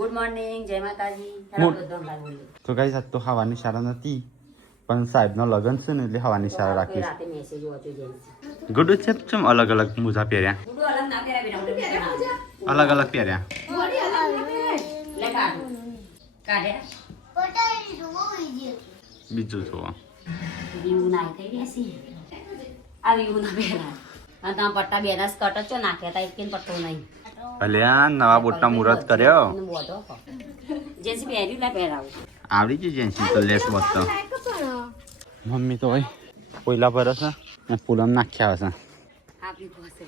Good morning, જય માતાજી. તો ગાઈસ આજ તો હવાની શાળા નથી પણ સાહેબનો લગન છે ને એટલે હવાની શાળા રાખી રાતે મેસેજ વાંચ્યો જેમ ગુડ છે ચમ અલગ અલગ મોજા પહેર્યા ગુડુ અલગ ના પહેર્યા બેટા અલગ અલગ પહેર્યા લે કાઢે બીજું જોવા વ્યૂ ના થઈ બેસી આ વ્યૂ ના પહેરા અને તમે પટ્ટા બેના સ્કર્ટ જ ચો નાખ્યા તા એક પટ્ટો નહીં અલ્યા નવા બોટના મુહૂર્ત કર્યો જેસી પહેર્યું ના પહેરાવું આવડી ગયું જેન્સી તો લેસ બસતો મમ્મી તો હોય કોયલા પર છે ને પૂલમ નાખ્યા હશે આપી પાસે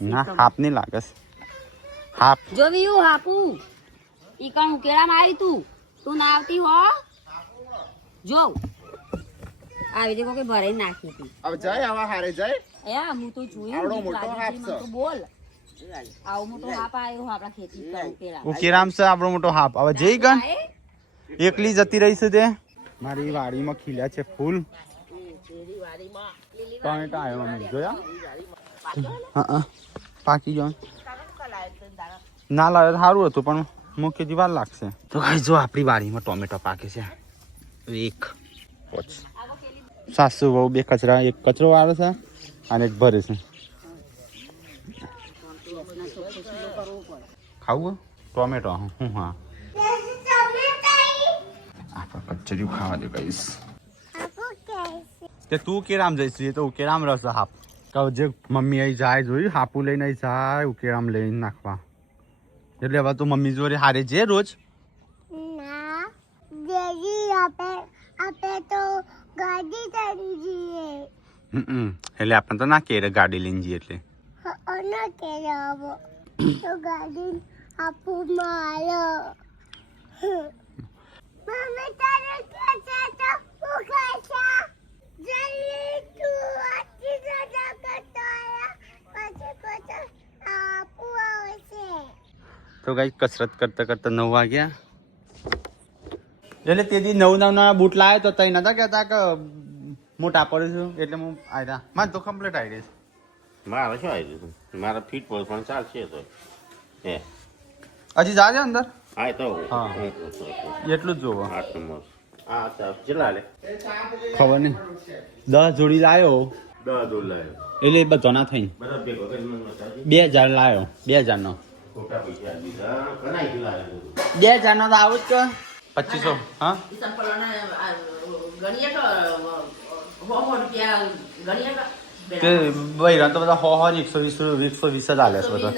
ના હાપ નહીં લાગે હાપ જો વ્યૂ હાપુ ઈ કણ ઉકેડામાં આવી તું ના આવતી હો જો આવી દેખો કે ભરાઈ નાખી હતી હવે જાય આવા હારે જાય યા હું તો જોયું આવડો મોટો હાપ છે. તો બોલ આવો મોટો હાપ આવ્યો આપણા ખેતી પર ઉકેડા ઉકેરામ છે આપણો મોટો હાપ હવે જઈ ગન એકલી જતી રહી છે તે મારી વાડીમાં ખીલ્યા છે ફૂલ ટમેટા આવ્યો મમ્મી જોયા હા પાકી ગયો ના લાવે તો સારું હતું પણ મૂકી વાર લાગશે તો ભાઈ જો આપણી વાડીમાં ટોમેટો પાકે છે એક પોચ સાસુ બહુ બે કચરા એક કચરો વાળે છે અને એક ભરે છે ખાવું ટોમેટો હું હા આપણે કચરિયું ખાવા દે કહીશ તે તું કેરામ જઈશ એ તો ઉકેરામ રહેશે હાપ કહું જે મમ્મી અહીં જાય જોયું હાપુ લઈને અહીં જાય ઉકેરામ લઈને નાખવા એટલે હવે તું મમ્મી જોડે હારે જે રોજ ના દેજી આપે તો ગાડી ચડી જઈએ એટલે આપણે તો ના કે ગાડી લઈને જઈએ એટલે ના કે આવો તો ગાડી આપુ મારો મમ્મી તારે કે છે તો હું ખાશા જલ્દી તું આથી સજા કરતો આયા પછી આપુ આવશે તો કઈ કસરત કરતા કરતા 9 વાગ્યા એટલે તે દી 9 બૂટ લાવ્યો તો તઈ નતા કહેતા કે મોટા પડે છું એટલે હું આવ્યા મારે તો કમ્પ્લીટ આવી રહીશ મારે શું આવી ગયું મારા ફીટ પર પણ ચાલશે તો હે હજી જાજે અંદર હા તો હા. એટલું જ જોવો 8 નંબર આ તો કેટલા લે ખબર નહીં 10 જોડી લાવ્યો 10 દોલ લાવ્યો એટલે બધો ના થઈને બધા ભેગો કરીને મને બતાવજે 2000 લાવ્યો 2000 નો ખોટા પૈસા દીધા ઘણા કેટલા લાવ્યો 2000 નો તો આવું જ કે 2500 હા તે ભાઈ તો બધા 100 120 જ આલે છે બધા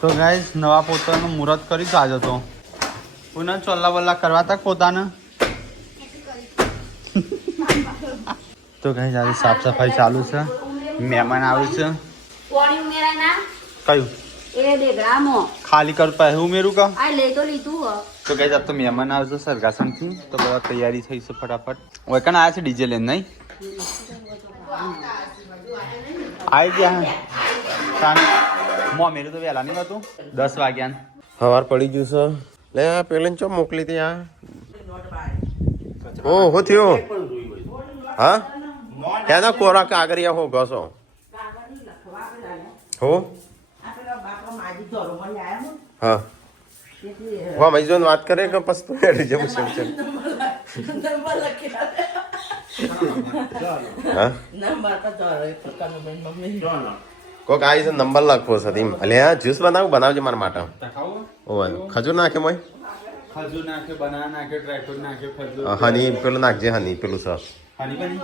તો ગાઈસ નવા પોતાનું મુહૂર્ત કરી તો આજે તો પુનઃ ચોલ્લા વલ્લા કરવા તા પોતાને તો ગાઈસ આજે સાફ સફાઈ ચાલુ છે મહેમાન આવે છે કોણી ઉમેરાય ના કયું એ દેગરામો ખાલી કર પાસે ઉમેરું કા આ લે તો લીધું હો તો ગાઈસ આજ તો મહેમાન આવે છે સરગાસણ થી તો બધા તૈયારી થઈ છે ફટાફટ ઓય કણ આયા છે ડીજે લઈને નહીં આઈ ગયા તાન મો મેરે તો વેલા નહીં હતું 10 વાગ્યા સવાર પડી ગયું છે લે આ પેલેન ચો મોકલી હતી આ ઓ હો થયો હા એના કોરા કાગરિયા હો ઘસો હો હા વાહ મઈજોન વાત કરે કે પસ તું હેડી જમ છે હા કોક આઈ છે નંબર લખવો છે તેમ અલે આ જ્યુસ બનાવજે મારા માટે ઓય ખજૂર નાખે મોય ખજૂર નાખે બનાના નાખે ડ્રાયફ્રૂટ નાખે ખજૂર હની પેલું નાખજે હની પેલું સર હની બની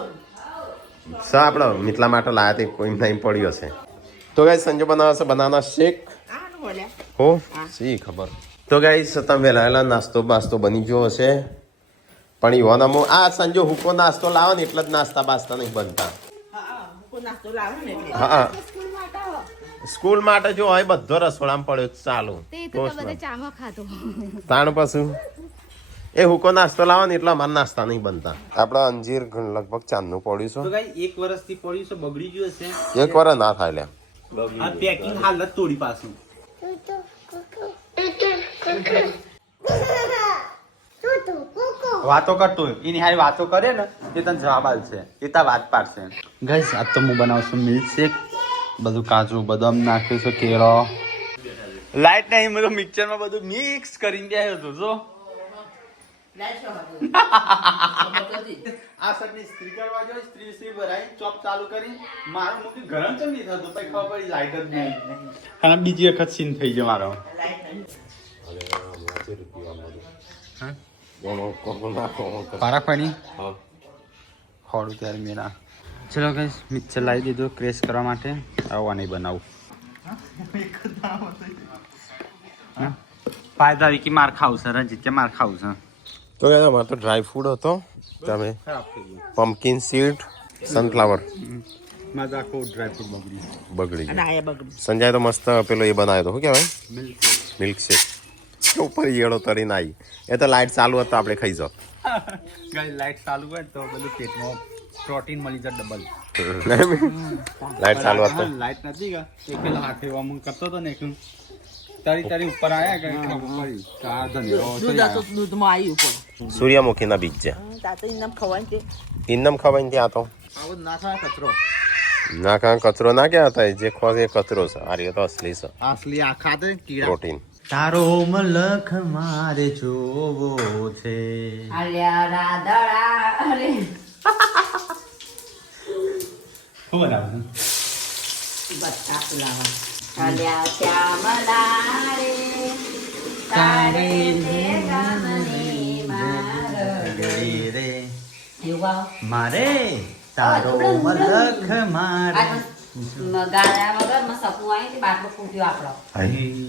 સર આપણે મિતલા માટે લાયા તે કોઈ નહીં પડ્યો હશે તો ગાઈસ સંજો બનાવે છે બનાના શેક હો સી ખબર તો ગાઈસ તમે વહેલા નાસ્તો બાસ્તો બની ગયો હશે પણ ઈવોનામો આ સંજો હુકો નાસ્તો લાવો ને એટલે જ નાસ્તા બાસ્તા નહીં બનતા હા સ્કૂલ માટે જો હોય બધો રસોડામાં પડ્યો ચાલુ તાણ પાછું એ હુકો નાસ્તો લાવો ને એટલે અમારા નાસ્તા નહીં બનતા આપડા અંજીર લગભગ ચાંદનું પડ્યું તો ગાઈસ 1 વર્ષથી પડ્યું છે બગડી ગયું હશે છે એક વાર ના થાય લે આ પેકિંગ હાલત તોડી પાછું વાતો કરતો એની હારી વાતો કરે ને એ તને જવાબ આલશે એ તા વાત પાડશે ગાઈસ આજ તો હું બનાવશું મિલ્ક શેક બધું કાજુ બદામ નાખ્યું છે કેળો લાઈટ નહીં મેં તો મિક્સરમાં બધું મિક્સ કરીને બેઠો હતો જો આ સરની સ્ત્રી કરવા જો સ્ત્રી ભરાઈ ચોપ ચાલુ કરી મારું મુખી ગરમ તો નહીં થતું પછી ખબર પડી લાઈટ જ નહીં અને બીજી વખત સીન થઈ ગયો મારો પારા પાણી ખોડું ત્યારે મેરા ચલો ગાઈસ મિક્સર લાવી દીધું ક્રેશ કરવા માટે આવા નહીં બનાવું ફાયદા વિકી માર ખાવું છે રંજીત કે માર ખાવું છે તો અમારે તો ડ્રાય ફૂડ હતો તમે પમ્પકિન સીડ સનફ્લાવર મારા આખો ડ્રાય ફ્રૂટ બગડી ગયું સંજય તો મસ્ત પેલો એ બનાવ્યો હતો શું કહેવાય મિલ્ક શેક ઉપર ઈયળો તરીને આવી એ તો લાઈટ ચાલુ હતો આપણે ખાઈ જાઓ ગાઈસ લાઈટ ચાલુ હોય તો બધું પેટમાં પ્રોટીન મળી જાય ડબલ લાઈટ ચાલુ હતો લાઈટ નથી ગા એક પેલા હાથે વામું કરતો હતો ને એક તારી ઉપર આયા કે પડી કા ધન્યવાદ દૂધમાં આવી ઉપર સૂર્યમુખીના બીજ છે ઇન્નમ ખવાય ને ત્યાં તો આવો ના થાય કચરો ના કાં કચરો ના ક્યાં હતા જે ખોસ એ કચરો છે આ રહ્યો તો અસલી છે આસલી આ ખાતે કીડા પ્રોટીન તારો મલખ મારે જોવો છે આલ્યા રાધડા અરે હું બનાવું બચ્ચા પુલાવા આલ્યા શ્યામલા રે તારે ભેગા મને માર રે એવા મારે તારો મલખ મારે ગાળ્યા વગર માં સપનું આવી તે બાટલો ફૂટ્યો આપણો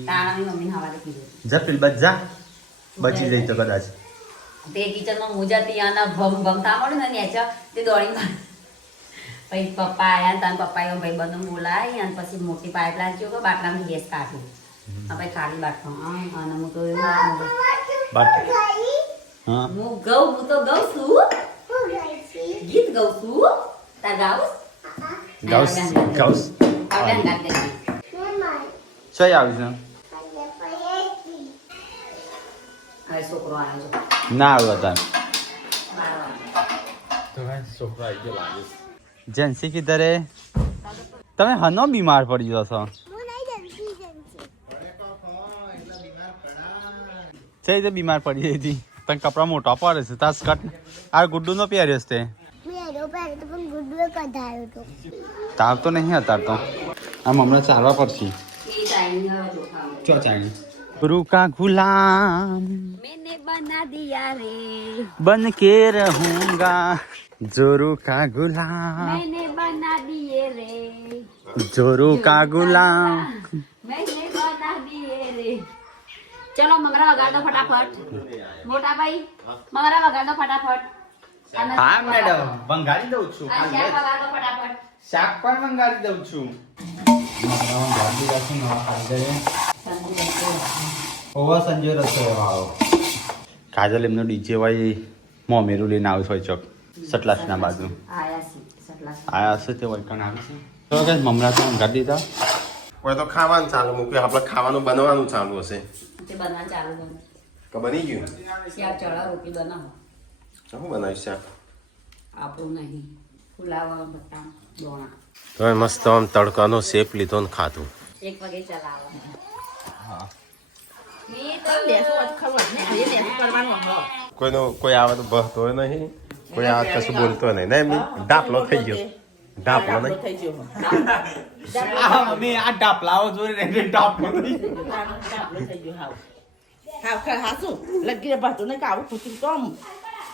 તાણાની મમ્મી હવારે કીધું જપીલ બચ્ચા બચી જઈ તો કદાચ તે કિચનમાં મોજા તિયાના ભમ ભમ થા મળ્યું ને નેચા તે દોડી માર પછી પપ્પા આયા તાન પપ્પાએ ભાઈ બંધુ બોલાય અને પછી મોટી પાઇપલાઇન ચો બાટલામાં ગેસ કાઢ્યું હવે ખાલી બાટલો અને હું તો એવું હા હું તો ગઉં છું ગીત ગાઉં છું તાર ગાઉસ ગાઉસ ગાઉસ આવડે ગાત દે સહી આવી છે હવે છોકરો આવ્યો છે ના આવ્યો તાર 12 વાગે છોકરો આવી ગયો લાગે જેન્સી કિધર હે તમે હનો બીમાર પડી ગયો છો છે તો બીમાર પડી ગઈ હતી પણ કપડા મોટા પડે છે તાર સ્કર્ટ આ ગુડ્ડુ નો પહેર્યો છે તાર તો નહીં અત્યાર તો આમ હમણાં ચાલવા પડશે એ ટાઈમ જો ખાવ ચો ચાલી गुरु का गुलाम मैंने बना दिया रे बन के रहूंगा जोरू का गुलाम मैंने बना दिए रे जोरू का गुलाम मैंने बना दिए रे चलो ममरा वगाड़ दो फटाफट मोटा भाई ममरा वगाड़ दो फटाफट હા મેડમ બંગાળી દઉં છું अच्छा वगाड़ दो फटाफट શાક પણ બંગાળી દઉં છું ઓવા સંજય રસોઈ વાળો કાજલ એમનો ડીજે વાય મોમેરું લઈને આવ્યો હોય ચોક સટલાસના બાજુ आया सी सटला આયા હશે તે વૈકણ આવી છે તો કે મમરા તો બંગાળી દીધા હવે તો ખાવાનું ચાલુ મૂક્યું આપણે ખાવાનું બનવાનું ચાલુ હશે તે બના ચાલુ બન તો બની ગયું શાક ચડા રોટી બનાવો શું બનાવીશ શાક આપણું નહીં ફુલાવા બટા દોણા તો મસ્ત આમ તડકાનો શેપ લીધો ને ખાધું 1 વાગે ચલાવો હા મી તો કોઈ આવે તો બહતો નહીં કોઈ આવે કશું બોલતો નહીં ને એમની ડાપલો થઈ ગયો ડાપલો નહીં મમ્મી આ ડાપલાઓ જોઈ રે ડાપલો નહીં લગી ભાતું ને કાવું પૂછ્યું તો આમ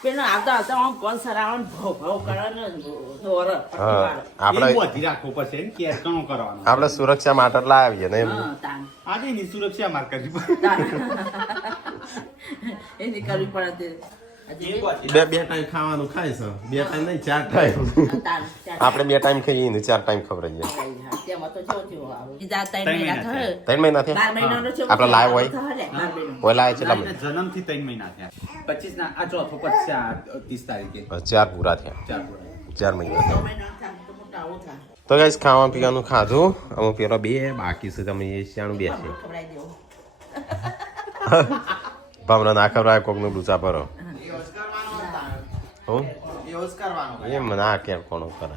પેલો આવતા આવતા આમ કોણ સરાવણ ભાવ કરે ને દોર આપણે બધી રાખવું પડશે ને કેર ઘણું કરવાનું આપણે સુરક્ષા માટે લાવીએ ને એમ આજે ની સુરક્ષા માર કરી એની કરવી પડે બે ટાઈમ ખાવાનું ખાય છે બે ટાઈમ નહીં 4 ટાઈમ આપણે 2 ટાઈમ ખાઈએ ને 4 ટાઈમ ખવડાવીએ તેમાં તો જો જો આવે બીજા 3 મહિના થયો 3 મહિના થયા 12 મહિનાનો છે આપણે લાઈવ હોય કોઈ લાવે છે તમે જન્મથી 3 મહિના થયા 25 ના આ ચોથો 30 તારીખે 4 પૂરા થયા 4 મહિના થયા મોટા ઓછા તો ગાઈસ ખાવા પીવાનું ખાધું અમુક પેલો બે બાકી છે તમે એ શાણું બેસે ખવડાવી દેવો ભાવના ના ખવડાવે કોકનું ડૂચા પરો હું એમ ના કેમ કોણ કરે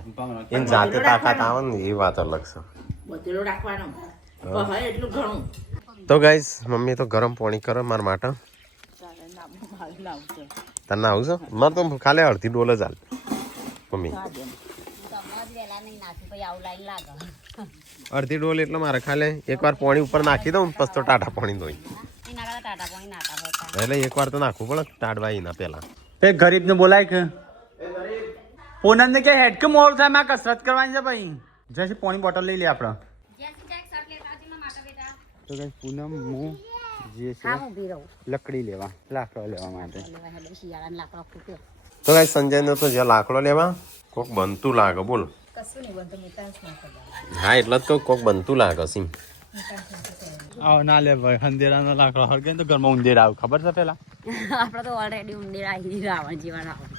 એમ જાતે તાકાત આવે ને એ વાત અલગ છે બધેલો રાખવાનો હોય એટલું ઘણું તો ગાઈસ મમ્મી તો ગરમ પાણી કરે મારા માટે. તારે મારે લાવજો તને આવું છે મારે તો ખાલી અડધી ડોલ જ હાલ મમ્મી. અડધી ડોલ એટલે મારે ખાલી એકવાર પાણી ઉપર નાખી દઉં પછી તો ટાટા પાણી ધોઈ એટલે એકવાર તો નાખવું પડે ટાઢવા એના પેલા. એ ગરીબ ને બોલાય કે પૂનમ ને કે હેડ કે મોડ થાય મારે કસરત કરવાની છે ભાઈ. જશે પાણી બોટલ લઈ લે આપણે. તો કઈ પૂનમ હું જે છે લકડી લેવા લાકડો લેવા માટે. તો ગાઈસ સંજય ને તો જે લાકડો લેવા કોક બનતું લાગે બોલ. હા એટલે જ કહું કોક બનતું લાગે સિંહ. આવ ના લે ભાઈ અંધેરાનો લાકડો હળગે તો ઘરમાં ઉંદેરા આવે ખબર છે પેલા. આપણે તો ઓલરેડી ઉંદેરા આવી રાવણ જેવા રાવણ.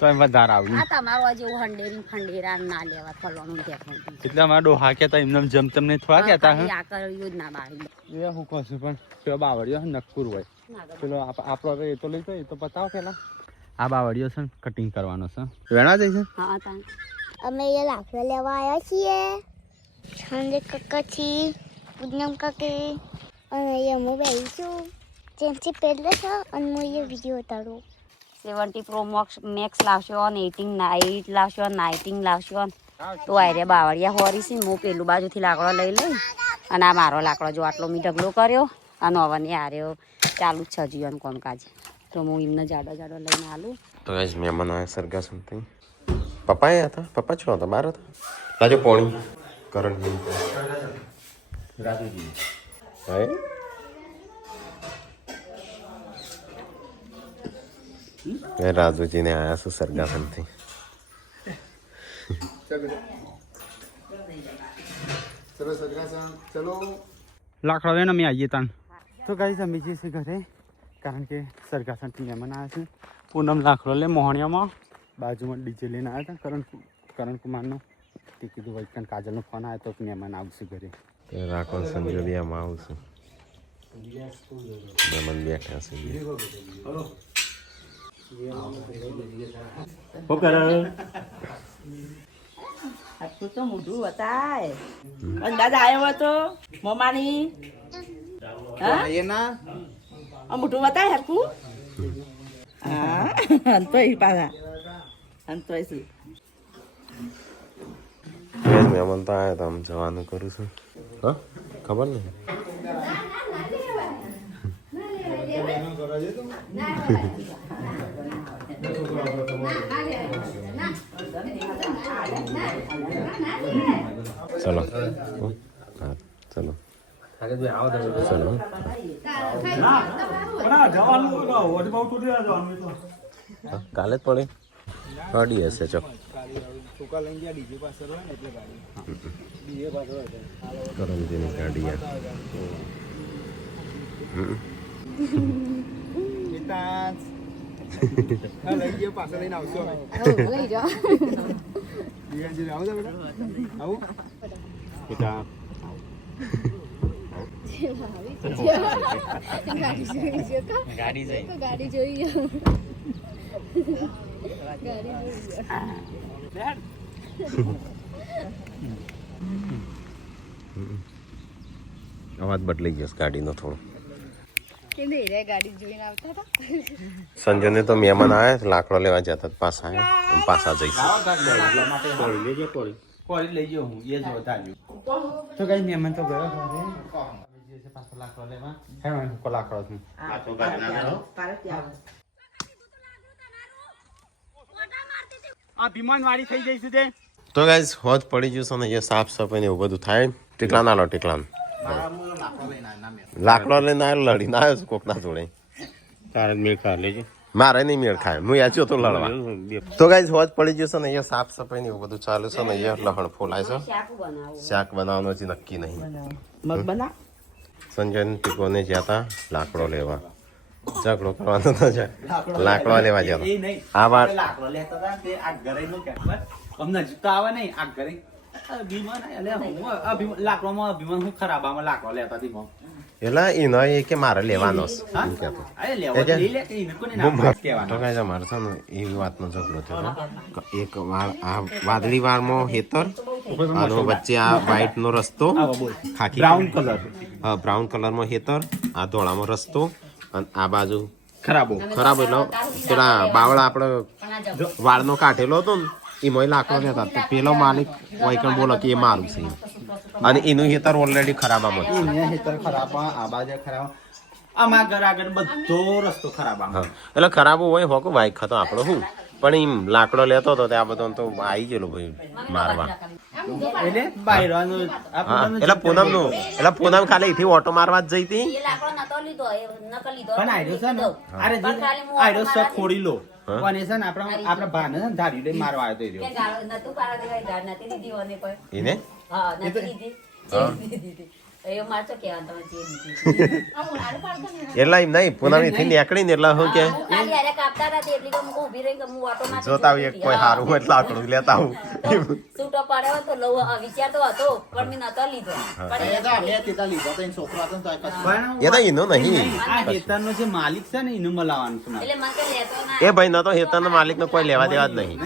તો એમ વધારે આવ્યું આ તમારો જેવું હંડેરી ફંડેરા ના લેવા ફલવાનું દેખાતું. એટલે અમારા ડોહા કહેતા એમને જમ તમને થોડા કહેતા હે. આ કર્યું જ ના બારી. એ હું કહું છું પણ પેલો બાવળિયો નક્કુર હોય પેલો આપણો હવે એ તો લઈ જાય એ તો બતાવો પેલા. આ બાવળિયો છે ને કટિંગ કરવાનો છે વેણા જાય છે. હા તા અમે એ લાકડા લેવા આવ્યા છીએ સંજય કાકા છી પૂનમ કાકી અને એ હું બેસીશું જેમથી પહેલે છે અને હું એ વિડીયો ઉતારું. 70 Pro Max લાવશો અને 18 લાવશો 19 લાવશો તો આરે બાવળિયા હોરી છે. હું પેલું બાજુથી લાકડો લઈ લઈ અને આ મારો લાકડો જો આટલો મી ઢગલો કર્યો અને હવે આર્યો ચાલુ જ છે જીવન કોમકાજ. તો હું એમને જાડો જાડો લઈને આલું. તો ગાઈસ મહેમાન આવ્યા સરગા સમથિંગ. પપ્પા આવ્યા હતા પપ્પા છો હતા બહાર હતા. લાજો પાણી કરંટ રાજુજી હા એ રાજુજી ને આયા છું સરગા સમથિંગ. લાકડો લઈને અમે આવીએ તાન. તો ગાઈસ અમે જઈએ છીએ ઘરે કારણ કે સરગાસણથી મહેમાન આવ્યા છે. પૂનમ લાકડો લે મોહણિયામાં બાજુમાં ડીજે લઈને આવ્યા હતા કરણ કુમારનો. તે કીધું વૈકન કાજલનો ફોન આવ્યો તો મહેમાન આવશે ઘરે. રાખો સંજોલિયામાં આવું છું મહેમાન બેઠા છે. આટલું તો મોઢું બતાય અને દાદા આવ્યો હતો મમ્માની હા મોઢું બતાય હરકું. હા અંતોય પાછા અંતોય શું મહેમાન તો આવ્યા તો આમ જવાનું કરું છું. હા ખબર નહીં ચલો હા ચલો ચલો કાલે જ પડે અડી હશે ચોક કરમજીની ગાડી પાછળ લઈને આવશો ગાડી જોઈ અવાજ બદલાઈ ગયો ગાડીનો થોડો. ગાડી જોઈને આવતા હતા. સંજયને તો મહેમાન આવ્યા લાકડો લેવા જતા પાછા આવ્યા પાછા જઈશું. લઈ ગયો હું એ જ વધાર્યું. તો કઈ મહેમાન તો ગયો ઘરે પાછો લાકડો લેવા લાકડો છું. આ વિમાન વાળી થઈ જઈશું તે. તો ગાઈસ હોજ પડી જશે ને એ સાફ સફાઈ ને એવું બધું થાય. ટીકલા ના લો ટીકલા લાકડો લઈને આવ્યો લડીને આવ્યો છું કોકના જોડે. મારે નહીં મેળ ખાય હું યાચ્યો તો લડવા. તો ગાઈસ હોજ પડી જશે ને એ સાફ સફાઈ ને એવું બધું ચાલુ છે ને એ લહણ ફોલાય છે. શાક બનાવવાનું હજી નક્કી નહીં. મગ બના સંજય ટીકોને જ્યાં હતા લાકડો લેવા ઝઘડો કરવાનો તો છે લાકડો લેવા જતો. આ વાત લાકડો લેતા હતા તે આ ઘરે નું કે અમને જીતો આવે નહીં આ ઘરે અભિમાન એટલે હું લાકડામાં અભિમાન હું ખરાબામાં લાકડો લેતા હતી મો એટલે એનો એ કે મારે લેવાનો છે એમ કહેતો. અરે લેવો તો લઈ લે કે એને કોને ના પાડે કહેવાનો. તો કાંઈ અમારે છે ને એવી વાતનો ઝઘડો થયો હતો. એક વાળ આ વાદળી વાળમાં હેતર અને વચ્ચે આ વ્હાઈટ નો રસ્તો આવો બોલ ખાખી બ્રાઉન કલર બ્રાઉન કલરમાં હેતર આ ધોળામાં રસ્તો અને આ બાજુ ખરાબો ખરાબ એટલે પેલા બાવળા આપણે પણ આ જબરો. વાળનો કાઢેલો હતો ને એમાં લાકડો લેતા તો પેલો માલિક વૈકણ બોલો કે એ મારું છે અને એનું હેતર ઓલરેડી ખરાબામાં જ છે. અહીંયા હેતર ખરાબા આ બાજુ ખરાબ આમાં ઘર આગળ બધો રસ્તો ખરાબ હા એટલે ખરાબ હોય હોકો બાઈક હતો આપણો શું પણ એમ લાકડો લેતો હતો ત્યાં બધો તો આવી ગયેલો ભાઈ મારવા. એટલે બાયરાનું હા એટલે પૂનમ ખાલી એથી ઓટો મારવા જ જઈ હતી. એ લાકડો નતો લીધો એ નકલ લીધો પણ આયરો છે ને અરે પણ ખાલી હું આયરો ઓટો સક મારવા ખોડી લો પણ એ છે ને આપણા ભાને છે ને ધારી લઈને મારવા આવ્યો તો એ રહ્યો. કે ગાળો નતું પાડા દેવાય ગાળ નથી દીધી ઓને કોઈ એને હા નથી દીધી જે દીધી એ મારતો કેવા તમે જે દીધી એટલે એમ નહીં પૂનમ એથી નીકળી ને એટલે શું કે ખાલી અરે કાપતા હતા તે એટલી તો હું ઊભી રહી કે હું ઓટો મારતી જોતા આવું એક કોઈ સારું હોય એટલે લાકડું લેતા આવું. છૂટો પડ્યો તો લઉં વિચાર તો હતો પણ મેં નતો લીધો પણ એ તો એનો નહીં આ હેતરનો જે માલિક છે ને એનું મલાવાનું છે મારે. એટલે મને કે લેતો ના એ ભાઈ નતો હેતરનો માલિક નો કોઈ લેવા દેવા જ નહીં.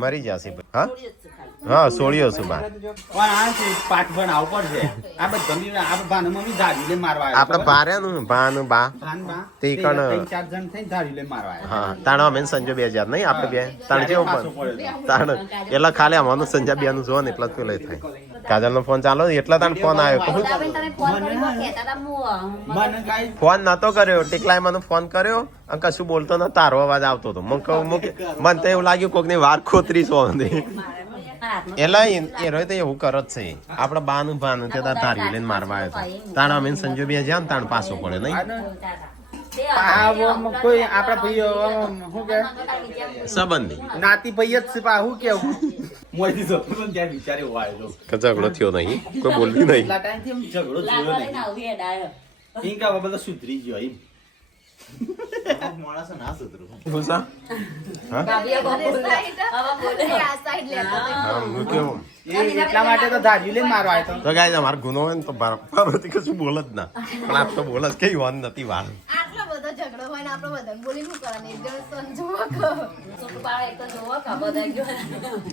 મરી જશે ભાઈ. હા સોળ્યો છું બા પણ આ છે પાઠ બનાવવું પડશે આ બધા આપણે ભાને મમ્મી ધારી લઈને મારવા આવ્યો. આપડે ભાર્યાનું ભાન બા ભાન બા તે તે કણ- 3-4 જણ થઈને ધારી લઈને મારવા આવ્યા. હા તાણ અમે ને સંજય 2000 નહીં આપણે બે તાણ જેવું પાછો પણ પડ્યો. તાણ એટલે ખાલી અમારું સંજય બે નું જો ને એટલા જ પેલો થાય. કાજલ નો ફોન ચાલો એટલા તાણ ફોન આવ્યો કહું તમે ફોન કરી કહેતા હતા હું મને કાંઈ ફોન નતો કર્યો ટીકલાય મને ફોન કર્યો અને કશું બોલતો ન તારો અવાજ આવતો હતો મને કહું મને તો એવું લાગ્યું કોક ની વાર ખોતરી સો હતી. એટલે એ રોય તો એવું કર જ છે આપડે બાનું ભાનું તે ધારી લઈને મારવા આવ્યો હતો તાણ અમે સંજય 2000 ને તાણ પાછો પડે નહીં આ કોઈ આપણા ભાઈઓ શું કે સંબંધી નાતી ભાઈ જ છે પા શું કેવું મોયથી જતો તો ત્યાં વિચારે એવો આવ્યો કે ઝઘડો થયો નહીં કોઈ બોલ્યું નહીં. એટલા ટાઈમથી એમ ઝઘડો જોયો નહીં એમ કે હવે બધા સુધરી ગયો એમ ગુસ્સા? હા? હા, હું કેવું? એ એટલા માટે તો ધારી લઈને મારવા આવ્યો તો ગાય અમારો ગુનો હોય ને તો પાર્વતી કશું બોલ જ ના પણ આ તો બોલ જ કઈ વાન નથી વાળ. આટલો બધો ઝઘડો હોય ને આપણે બધા બોલી શું કરવાનું એક જણ સંજોવા કહો.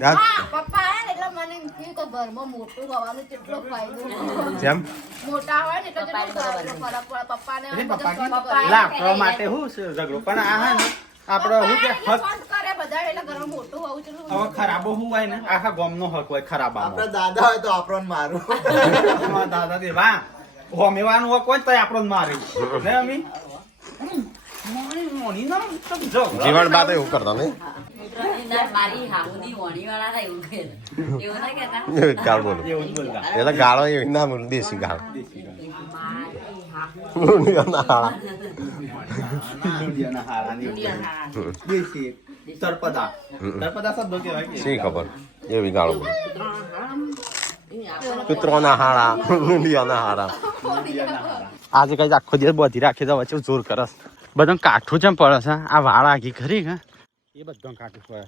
આ હા, પપ્પા આયા ને એટલે મને એમ થયું કે ઘરમાં મોટું હોવાનું કેટલો ફાયદો. જેમ મોટા હોય ને એટલે કેટલો ફરક પડે. પપ્પાને એટલે બધા પપ્પા ફોન કે કરે. લાકડો માટે શું છે ઝઘડો પણ આ હા ને આપણો શું કે પપ્પાએ હક ફોન કરે બધા એટલે ઘરમાં મોટું હોવું હવે જોઈએ. ખરાબો શું હોય ને આખા ગામનો હક હોય ખરાબામાં દાદા હોય તો આપણને મારું અમારા દાદા દે વાહ હોમેવાનું હક હોય તો આપણો મારે ને અમી મોની ના તો ઝઘડો જીવન બાદ એવું કરતા નહીં મારી હાહુની વણી વાળા થાય એવું કે એવું ના કહેતા ગાળ બોલું એવું જ બોલતા એટલે ગાળો એવી ના બોલું દેશી ગાળ મારી હાહુ મુંડિયાના હાળા. ઇન્ડિયાના હારાની દેશી તરપદા તરપદા શબ્દો કહેવાય કે શી ખબર એવી ગાળો બોલું કૂતરોના હાળા મુંડિયાના હાળા. આજે કઈ આખો દિવસ બધી રાખી દો વચ્ચે જોર કરસ બધું કાઠું જેમ પડે છે આ વાળ આગી ખરી કે એ બધું કાઢવું પડે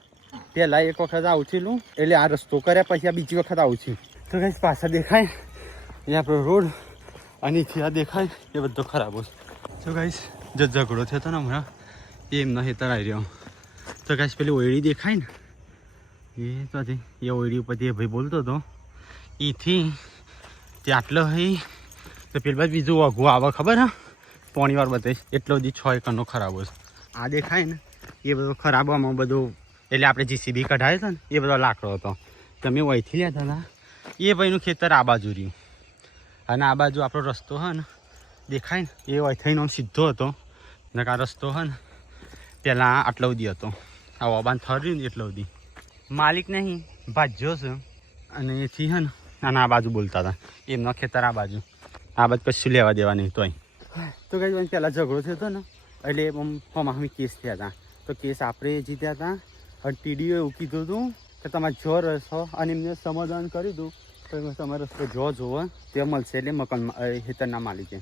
પેલા એક વખત આવું છેલું એટલે આ રસ્તો કર્યા પછી આ બીજી વખત આવું છું તો કઈ પાછા દેખાય એ આપણો રોડ અને આ દેખાય એ બધો ખરાબ છે તો કઈ જો ઝઘડો થયો હતો ને હમણાં એ એમના હેતર આવી રહ્યો તો કઈ પેલી ઓયડી દેખાય ને એ તો એ ઓયડી ઉપરથી એ ભાઈ બોલતો હતો એથી તે આટલો હોય તો પેલી બાદ બીજું અઘું આવે ખબર હા પોણી વાર બતાવીશ એટલો બધી 6 એકરનો ખરાબ છે આ દેખાય ને એ બધો ખરાબમાં બધું એટલે આપણે જીસીબી કઢાયો હતો ને એ બધો લાકડો હતો તમે વહીથી લેતા હતા એ ભાઈનું ખેતર આ બાજુ રહ્યું અને આ બાજુ આપણો રસ્તો હોય ને દેખાય ને એ વહીથીનો આમ સીધો હતો ને આ રસ્તો હોય ને પહેલાં આટલો સુધી હતો આ ઓબાન થર્યું ને એટલો સુધી માલિક નહીં ભાજ્યો છે અને એથી હે ને આ બાજુ બોલતા હતા એમનો ખેતર આ બાજુ કશું લેવા દેવા નહીં તોય તો કઈ પહેલાં ઝઘડો થયો હતો ને એટલે હમણાં કેસ થયા હતા તો કેસ આપણે જીત્યા હતા અને ટીડીઓ એવું કીધું હતું કે તમારે જો રસો અને એમને સમાધાન કર્યું હતું તો તમારો રસ્તો જો જોવો તે મળશે એટલે મકાન હેતરના માલિકે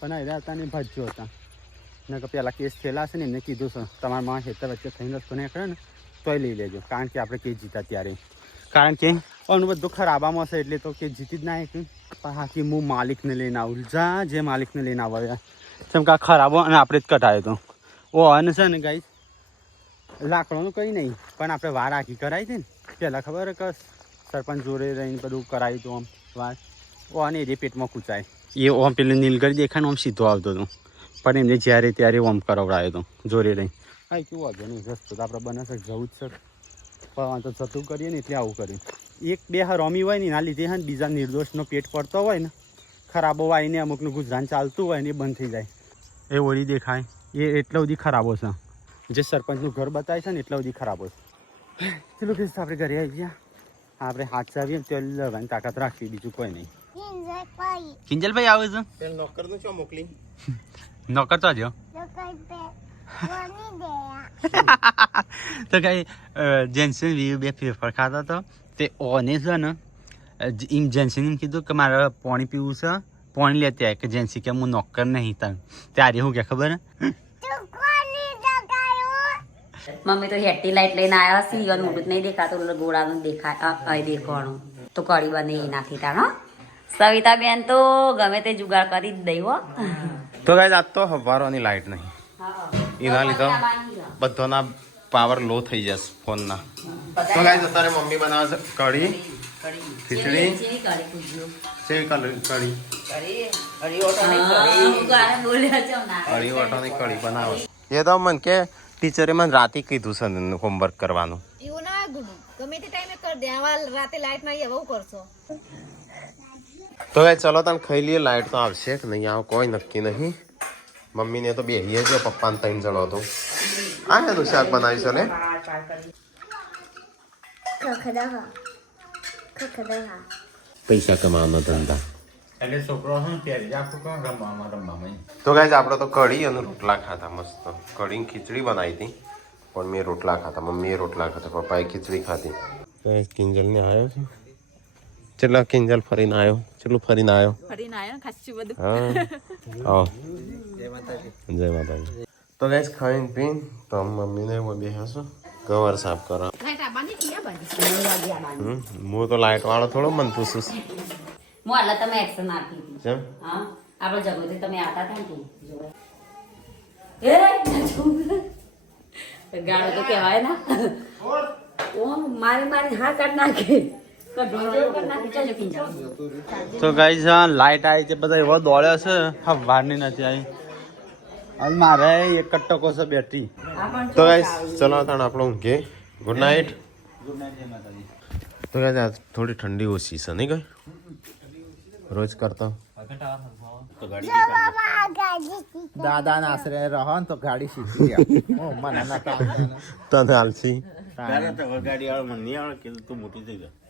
પણ એરા હતા ને ભાજ્યો હતા ને કે પહેલાં કેસ થયેલા હશે ને એમને કીધું છે તમારા માં હેતર વચ્ચે થઈને રસ્તો નીકળે ને તોય લઈ લેજો કારણ કે આપણે કેસ જીતા ત્યારે કારણ કે પણ બધું ખરાબામાં છે એટલે તો કે જીતી જ ના પણ હા કે હું માલિકને લઈને આવું જા જે માલિકને લઈને આવે કેમ કે આ ખરાબો અને આપણે જ કટાયો તો ઓ અને છે ને ગાઈ લાકડાનું કંઈ નહીં પણ આપણે વાર આખી કરાવી હતી ને પહેલાં ખબર કે સરપંચ જોડે રહીને બધું કરાવ્યું હતું આમ વાર ઓ અને એ પેટમાં કૂચાય એ ઓમ પેલું નીલગઢ દેખાય ને આમ સીધો આવતો હતો પણ એમને જ્યારે ત્યારે ઓમ કરાવડાયો હતો જોડે રહી હા કેવું વાંધો નહીં રસ્તો તો આપણે બને છે જવું જ છે પણ તો જતું કરીએ ને એટલે આવું કર્યું એક બે હરોમી હોય ને એના લીધે હા બીજા નિર્દોષનો પેટ પડતો હોય ને ખરાબો આવીને અમુકનું ગુજરાન ચાલતું હોય ને એ બંધ થઈ જાય એ ઓળી દેખાય એ એટલા બધી ખરાબો છે જે સરપંચનું ઘર બતાવે છે ને એટલા બધી ખરાબો છે ચલો કે આપણે ઘરે આવી ગયા આપણે હાથ ચાવીએ ને તેલ લગાવીને તાકાત રાખવી બીજું કોઈ નહીં કિંજલભાઈ આવે છે નોકરનું શું મોકલી નોકર તો જો તો કઈ જેન્સન બે ફેરફાર ખાતા તો તે ઓને છે ને એમ જેન્સીને એમ કીધું કે મારે પાણી પીવું છે પાણી લેતી આવે કે જેન્સી કે હું નોકર નહીં તને ત્યારે શું કે ખબર મમ્મી તો હેટી લાઈટ લઈને આવ્યા છે ઈવન મોટું જ નહીં દેખાતું ગોળાનું દેખાય દેખવાનું તો કઢી બને એ નાખી તાણ સવિતા બેન તો ગમે તે જુગાડ કરી જ દઈ હો તો ગાઈસ આજ તો હવારોની લાઈટ નહીં એના લીધે બધાના પાવર લો થઈ જશે ફોનના તો ગાઈસ અત્યારે મમ્મી બનાવે છે કઢી ખીચડી સેવી કઢી અઢી વાટાની કઢી બનાવે એ તો મને કે ટીચરે મને રાતે કીધું છે હોમવર્ક કરવાનું એવું ના ગુડું ગમે તે ટાઈમે કર દે આવા રાતે લાઈટ ના આવું કરશો તો ગાઈસ ચલો તને ખાઈ લઈએ લાઈટ તો આવશે કે નહીં આવે કોઈ નક્કી નહીં મમ્મીને તો બેહીએ છે પપ્પાને 3 જણો હતો આ તું શાક બનાવીશ ને પૈસા કમાવાનો ધંધા એટલે છોકરો શું ત્યારે આખું કોણ રમવામાં તો ગાઈસ આપણે તો કઢી અને રોટલા ખાતા મસ્ત કઢી ખીચડી બનાવી હતી પણ મેં રોટલા ખાતા મમ્મીએ રોટલા ખાતા પપ્પાએ ખીચડી ખાધી ગાઈસ કિંજલને આવ્યો છે ચલો કિંજલ ફરીને આવ્યો ચલો ફરીને આવ્યો ખાસી બધું હા જય માતાજી તો ગાઈસ ખાઈને પીને તો મમ્મીને બેહાશું ગવાર સાફ કરો હું તો લાઈટ વાળો થોડો મન પૂછું છું હું હાલ તમે એક્શન આપી હતી જેમ હા આપણે જગોથી તમે આતા હતા ને તું જોવાય ગાળો તો કહેવાય ને ઓ મારી હા કાઢ નાખે તો ગાઈસ લાઈટ આવી છે બધા એવો દોડ્યો છે હા વારની નથી આવી અને મારે એક જ ટકો છે બેટરી તો ગાઈસ ચલો તાણ આપણો ઊંઘે ગુડ નાઇટ તો ગાઈસ થોડી ઠંડી ઓછી છે નહીં ગઈ રોજ કરતો દાદા ના આશરે રહો ને તો ગાડી શીખી ગયા મને ના તને હાલસી ગાડી વાળો મને નહીં આવડે કે તું મોટી થઈ જાય